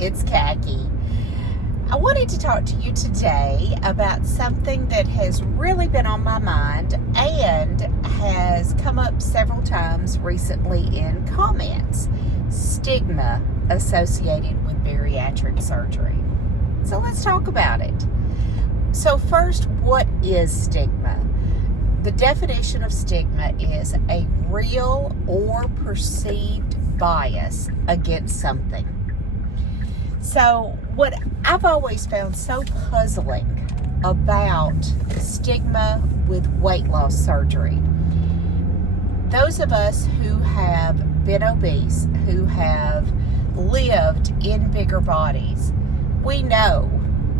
it's Khaki. I wanted to talk to you today about something that has really been on my mind and has come up several times recently in comments. Stigma associated with bariatric surgery. So let's talk about it. So first, what is stigma? The definition of stigma is a real or perceived bias against something. So what I've always found so puzzling about stigma with weight loss surgery, those of us who have been obese, who have lived in bigger bodies, we know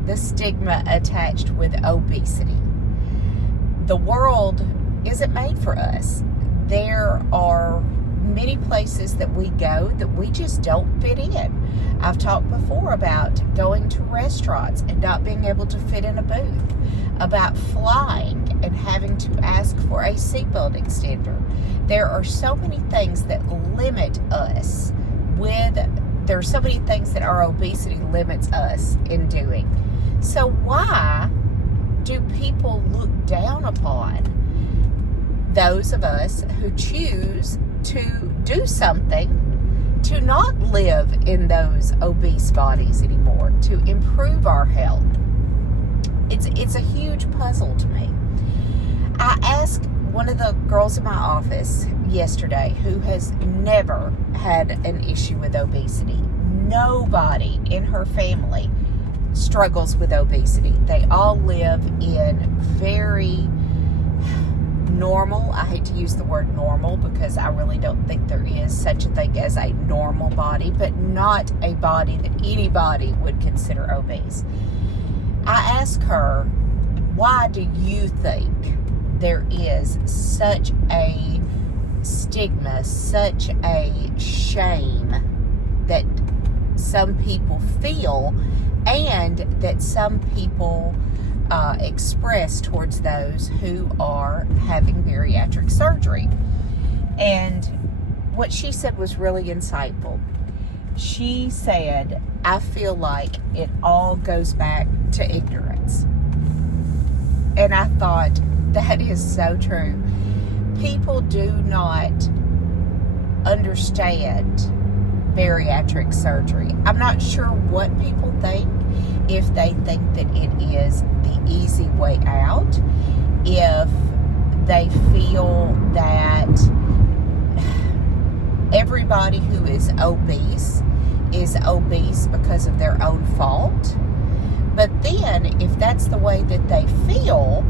the stigma attached with obesity. The world isn't made for us. There are many places that we go that we just don't fit in. I've talked before about going to restaurants and not being able to fit in a booth, about flying and having to ask for a seatbelt extender. There are so many things that limit us there are so many things that our obesity limits us in doing. So why do people look down upon those of us who choose to do something to not live in those obese bodies anymore, to improve our health? It's a huge puzzle to me. I asked one of the girls in my office yesterday who has never had an issue with obesity. Nobody in her family struggles with obesity. They all live in very normal, I hate to use the word normal because I really don't think there is such a thing as a normal body, but not a body that anybody would consider obese. I asked her, why do you think there is such a stigma, such a shame that some people feel and that some people express towards those who are having bariatric surgery? And what she said was really insightful. She said, I feel like it all goes back to ignorance. And I thought, that is so true. People do not understand bariatric surgery. I'm not sure what people think, if they think that it is the easy way out, if they feel that everybody who is obese because of their own fault. But then, if that's the way that they feel,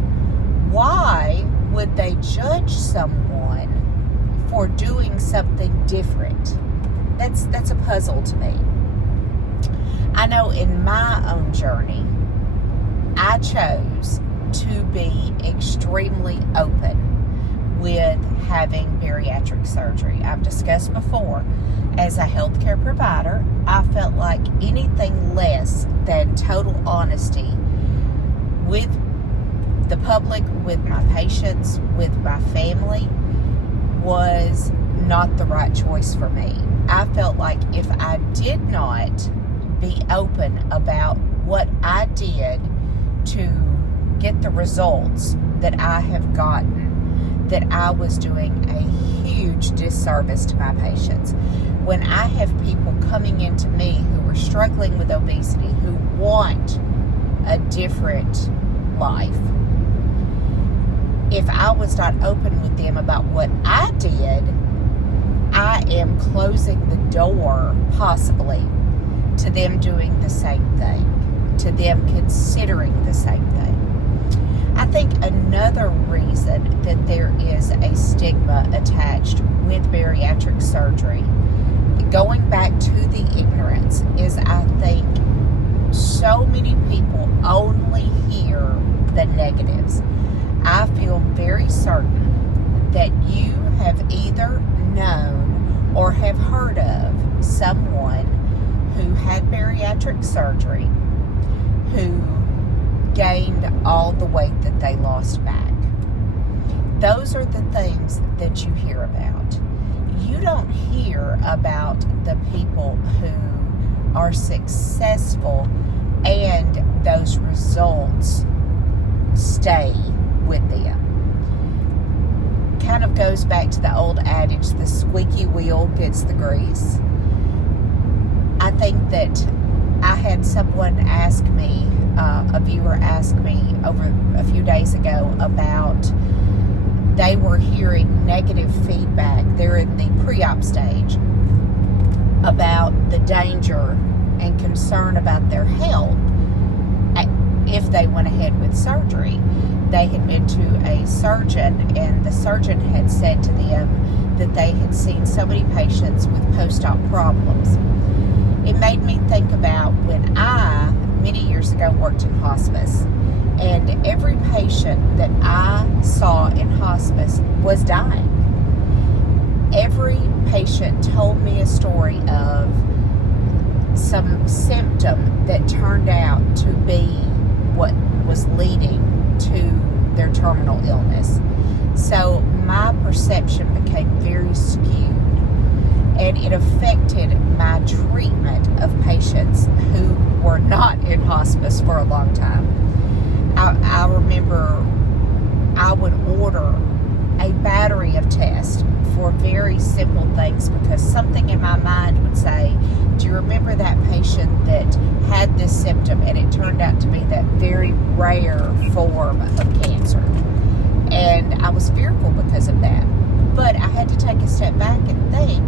why would they judge someone for doing something different? That's a puzzle to me. I know in my own journey, I chose to be extremely open with having bariatric surgery. I've discussed before, as a healthcare provider, I felt like anything less than total honesty with the public, with my patients, with my family, was not the right choice for me. I felt like if I did not be open about what I did to get the results that I have gotten, that I was doing a huge disservice to my patients. When I have people coming into me who are struggling with obesity, who want a different life, if I was not open with them about what I did, I am closing the door, possibly, to them doing the same thing, to them considering the same thing. I think another reason that there is a stigma attached with bariatric surgery, going back to the ignorance, is I think so many people only hear the negatives. I feel very certain that you have either known or have heard of someone who had bariatric surgery who gained all the weight that they lost back. Those are the things that you hear about. You don't hear about the people who are successful and those results stay with them. Kind of goes back to the old adage, the squeaky wheel gets the grease. I think that I had someone ask me, a viewer asked me over a few days ago about they were hearing negative feedback. They're in the pre-op stage about the danger and concern about their health if they went ahead with surgery. They had been to a surgeon, and the surgeon had said to them that they had seen so many patients with post-op problems. It made me think about when I, many years ago, worked in hospice, and every patient that I saw in hospice was dying. Every patient told me a story of some symptom that turned out to be what was leading to their terminal illness. So my perception became very skewed, and it affected my treatment of patients who were not in hospice for a long time. I remember I would order a battery of tests for very simple things because something in my mind would say, do you remember that patient that had this symptom, and it turned out to be that very rare form of cancer? And I was fearful because of that. But I had to take a step back and think,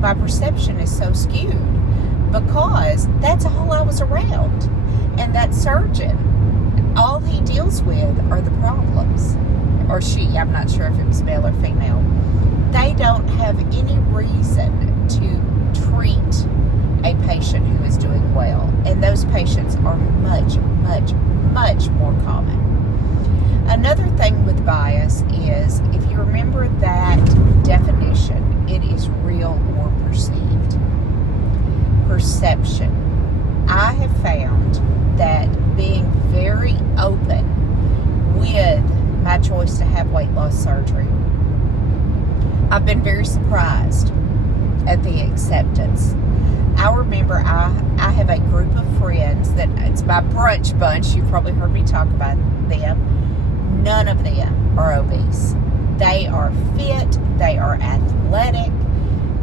my perception is so skewed because that's all I was around. And that surgeon, all he deals with are the problems. Or she, I'm not sure if it was male or female. They don't have any reason to treat a patient who is doing well. And those patients are much, much, much more common. Another thing with bias is, if you remember that definition, it is real or perceived. Perception. I have found that being very open with my choice to have weight loss surgery, I've been very surprised at the acceptance. I remember I have a group of friends that it's my brunch bunch. You've probably heard me talk about them. None of them are obese. They are fit, they are athletic,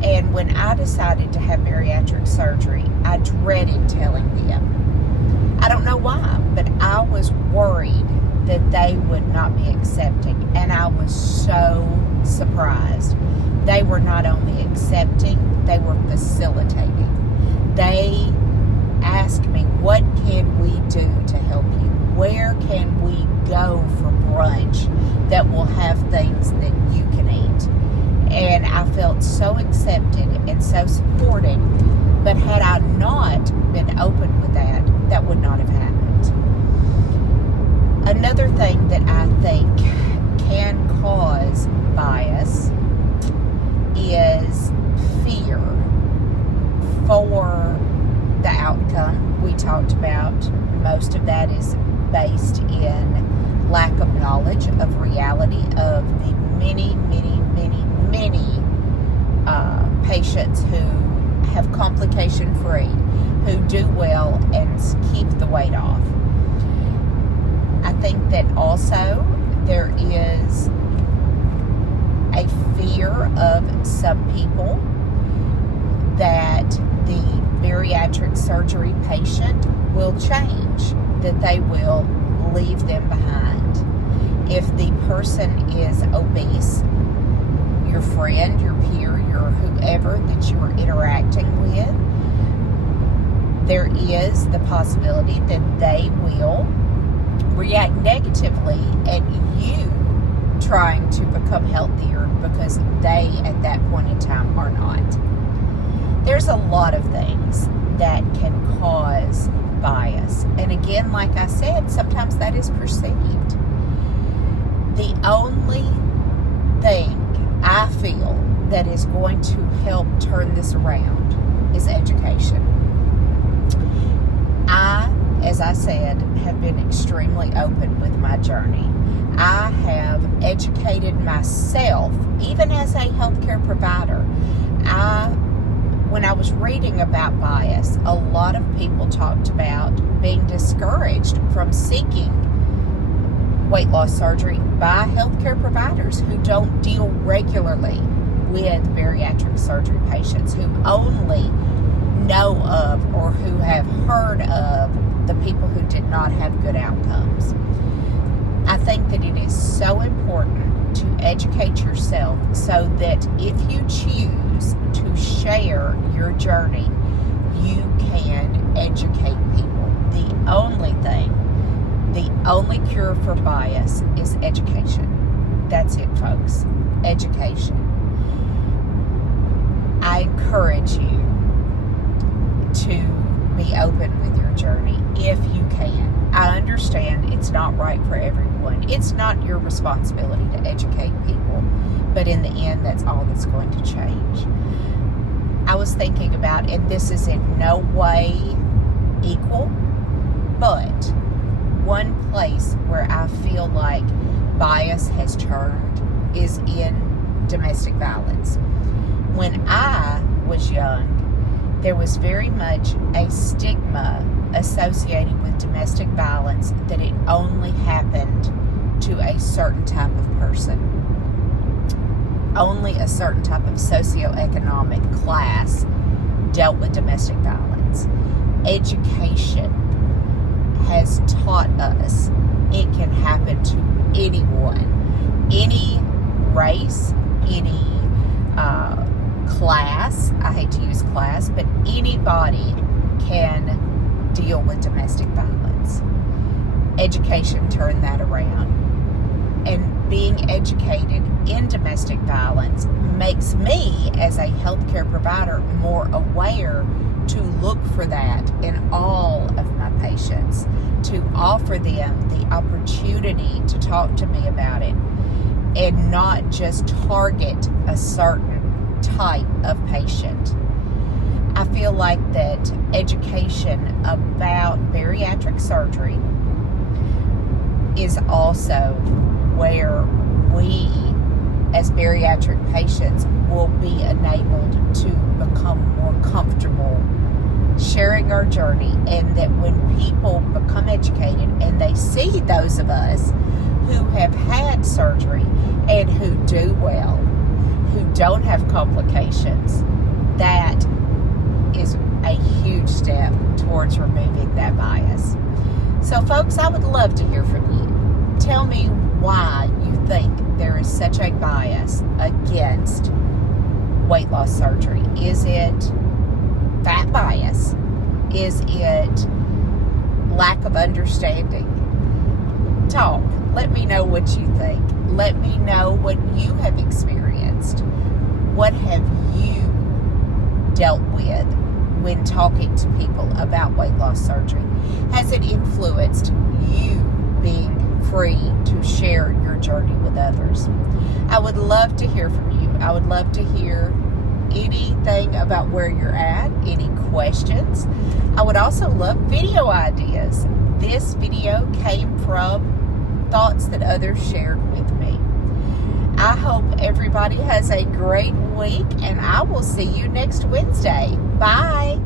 and when I decided to have bariatric surgery, I dreaded telling them. I don't know why, but I was worried that they would not be accepting, and I was so surprised. They were not only accepting, they were facilitating. They asked me, what can we do to help you? Where can we go for brunch that will have things that you can eat? And I felt so accepted and so supported. But had I not been open with that, that would not have happened. Another thing that I think can cause bias is fear for the outcome we talked about. Most of that is based in lack of knowledge of reality of the many, many, many, many patients who have complication-free, who do well and keep the weight off. I think that also there is a fear of some people that the bariatric surgery patient will change, that they will leave them behind. If the person is obese, your friend, your peer, your whoever that you are interacting with, there is the possibility that they will react negatively at you trying to become healthier because they at that point in time are not. There's a lot of things that can cause bias, and again, like I said, sometimes that is perceived. The only thing I feel that is going to help turn this around is education. I, as I said, have been extremely open with my journey. I have educated myself, even as a healthcare provider. I when I was reading about bias, a lot of people talked about being discouraged from seeking weight loss surgery by healthcare providers who don't deal regularly with bariatric surgery patients, who only know of or who have heard of the people who did not have good outcomes. I think that it is so important to educate yourself so that if you choose to share your journey, you can educate people. The only cure for bias is education. That's it, folks. Education. I encourage you to be open with your journey if you can. I understand it's not right for everyone. It's not your responsibility to educate people, but in the end, that's all that's going to change. I was thinking about, and this is in no way equal, but one place where I feel like bias has turned is in domestic violence. When I was young, there was very much a stigma associated with domestic violence that it only happened to a certain type of person. Only a certain type of socioeconomic class dealt with domestic violence. Education has taught us it can happen to anyone, any race, any class. I hate to use class, but anybody can deal with domestic violence. Education turned that around. And being educated in domestic violence makes me, as a healthcare provider, more aware to look for that in all of my patients, to offer them the opportunity to talk to me about it and not just target a certain type of patient. I feel like that education about bariatric surgery is also where we, as bariatric patients, will be enabled to become more comfortable sharing our journey, and that when people become educated and they see those of us who have had surgery and who do well, who don't have complications, that is a huge step towards removing that bias. So folks, I would love to hear from you. Tell me why you think there is such a bias against weight loss surgery. Is it fat bias? Is it lack of understanding? Talk. Let me know what you think. Let me know what you have experienced. What have you dealt with when talking to people about weight loss surgery? Has it influenced you being free to share your journey with others? I would love to hear from you. I would love to hear anything about where you're at, any questions. I would also love video ideas. This video came from thoughts that others shared with me. I hope everybody has a great week, and I will see you next Wednesday. Bye.